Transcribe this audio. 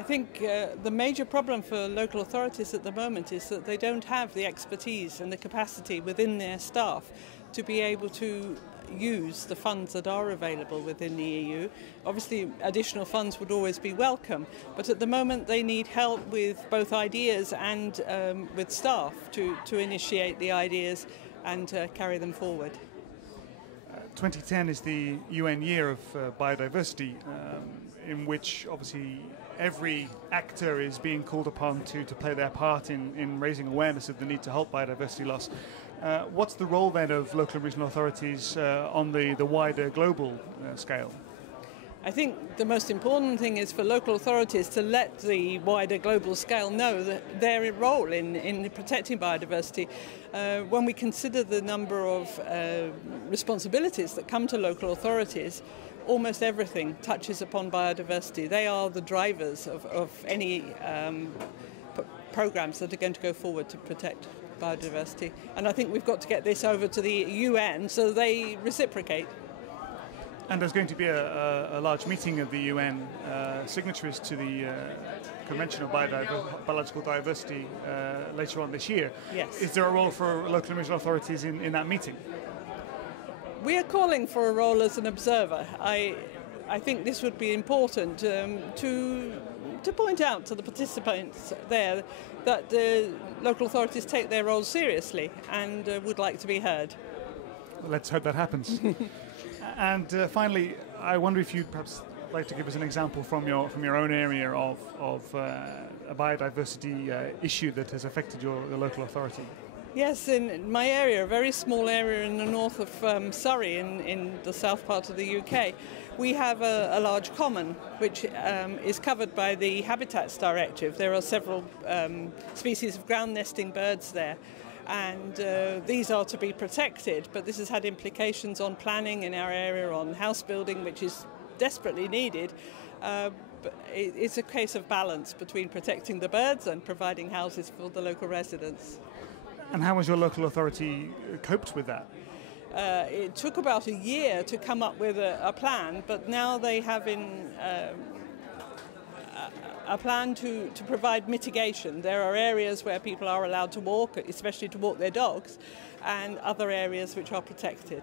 I think the major problem for local authorities at the moment is that they don't have the expertise and the capacity within their staff to be able to use the funds that are available within the EU. Obviously, additional funds would always be welcome, but at the moment they need help with both ideas and with staff to initiate the ideas and carry them forward. 2010 is the UN year of biodiversity, in which obviously every actor is being called upon to play their part in raising awareness of the need to halt biodiversity loss. What's the role then of local and regional authorities on the wider global scale? I think the most important thing is for local authorities to let the wider global scale know that their role in protecting biodiversity. When we consider the number of responsibilities that come to local authorities, almost everything touches upon biodiversity. They are the drivers of any programs that are going to go forward to protect biodiversity. And I think we've got to get this over to the UN so they reciprocate. And there's going to be a large meeting of the UN signatories to the Convention of Biological Diversity later on this year. Yes. Is there a role for local and regional authorities in that meeting? We are calling for a role as an observer. I think this would be important to point out to the participants there that local authorities take their roles seriously and would like to be heard. Well, let's hope that happens. And finally, I wonder if you'd perhaps like to give us an example from your own area of a biodiversity issue that has affected your local authority. Yes, in my area, a very small area in the north of Surrey, in the south part of the UK, we have a large common which is covered by the Habitats Directive. There are several species of ground nesting birds there, and these are to be protected, but this has had implications on planning in our area, on house building, which is desperately needed. But it's a case of balance between protecting the birds and providing houses for the local residents. And how has your local authority coped with that? It took about a year to come up with a plan, but now they have a plan to provide mitigation. There are areas where people are allowed to walk, especially to walk their dogs, and other areas which are protected.